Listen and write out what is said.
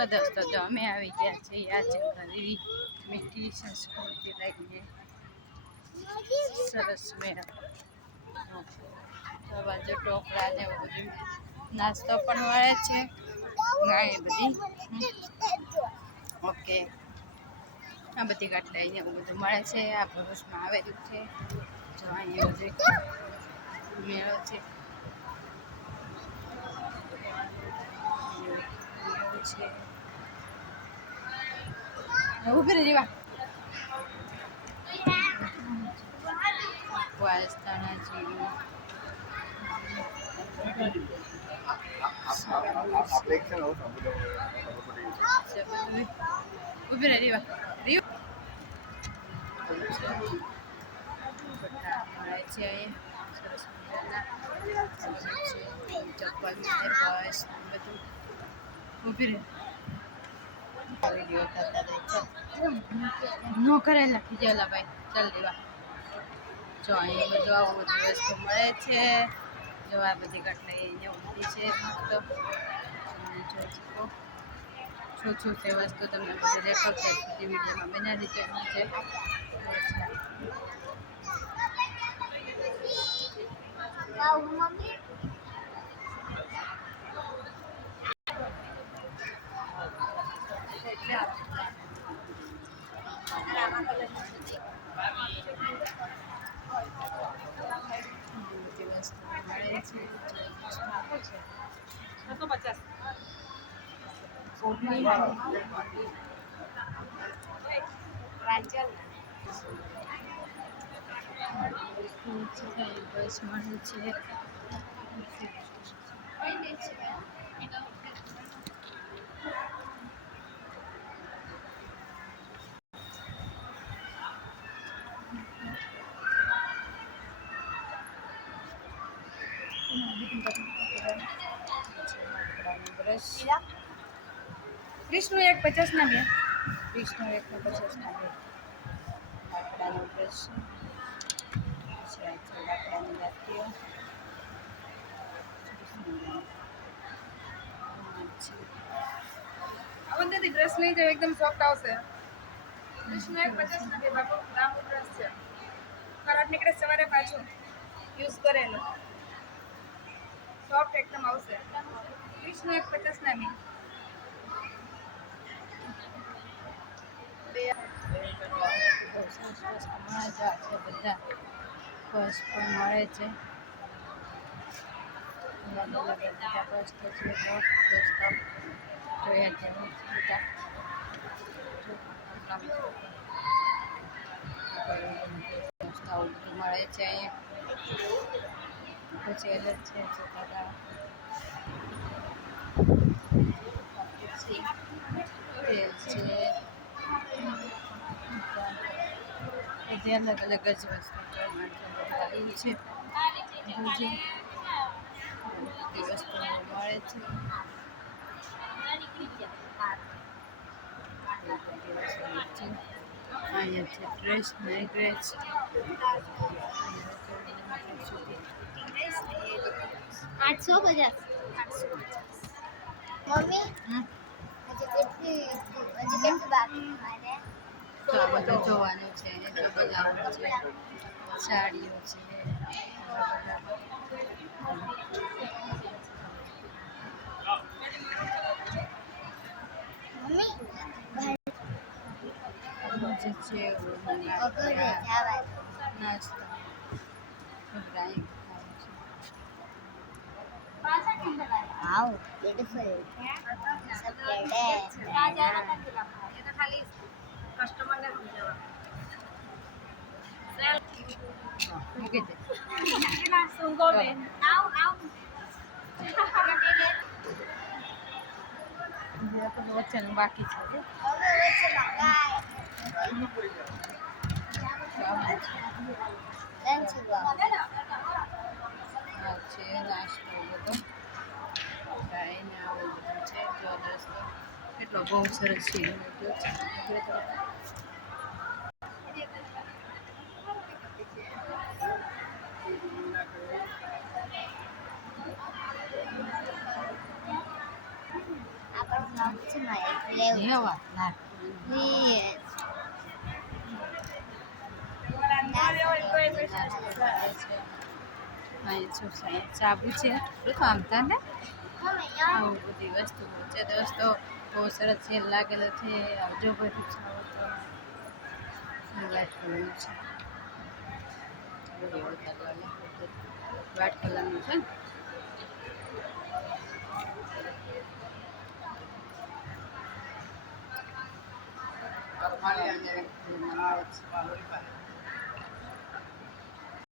તો દોસ્તો જો અમે આવી ગયા છીએ યાચંદ્રી મીઠી સંસ્કૃતિ લઈને સરસ મેળો તો બાજુ ટોપરા ને એવું બધું નાસ્તો પણ મળે છે ઘણી બધી ઓકે આ બધી ગાંઠલા અહીંયા એવું બધું મળે છે આ ભરૂચમાં આવેલું છે જો અહીંયા બધું મેળો છે ઉભી રહી વા વાસ્તાના ઉભી રહી વા મળે છે સરસ ચપ્પલ બસ બધું ઉભી રહે નો કરે લખી દેલા ભાઈ ચાલ દેવા જો અહીંયા બધું આવું બધી વસ્તુ મળે છે જો આ બધી કટલાઈ અહીંયા ઊંધી છે મસ્ત જોઈ શકો શું તે વસ્તુ તમને બધી દેખાડશે વિડીયોમાં બનાવી દીધેલું છે બસ મળે છે વિષ્ણુ 150 ના બે વિષ્ણુ 150 ના બે લાકડાનો બ્રશ લાકડાની લાકડીઓ અવંતી બ્રશ નહીં જાય એકદમ સોફ્ટ આવશે વિષ્ણુ 150 ના બે બાપુ લાંબુ બ્રશ છે ખરાબ નીકળે સવારે પાછું યુઝ કરેલું સોફ્ટ એકદમ આવશે વિષ્ણુ 150 ના બે બધા બસ પણ મળે છે બધા બસ તો છે જોયા છે બધા મળે છે અહીંયા પછી અલગ છે જે અલગ અલગ જ વસ્તુ આવી છે બધી વસ્તુ મળે છે અહીંયા છે ડ્રેસ નેકલેસ 850 મમ્મી હજી કેટલી બાકી મારે તો આ બધું જોવાનું છે બ્લાઉઝ છે સાડીઓ છે નાસ્તો वाओ ब्यूटीफुल सब प्लेट है ये तो खाली कस्टमर ने समझावा सेल ઓકે છે ना सुंगो में आओ आओ જે તો વચ્ચેનું બાકી છે હવે વચ્ચે લગાય લંચ હુआ છે નાસ્તો બધો ખાઈને આવું બધું છે જો દોસ્તો કેટલો બહુ સરસ છે છે મારે લેવું લેવા લાગ પ્લીઝ ઓલા ન લેવો હોય તોય પૈસા અહીં શું છે સાબુ છે શું કામ તને મમ્મી યાર આવું બધી વસ્તુ છે દોસ્તો બહુ સરસ સેલ લાગેલો છે આવજો બધું જાઓ તો વ્હાઈટ કલરનું છે વ્હાઈટ કલરનું છે ને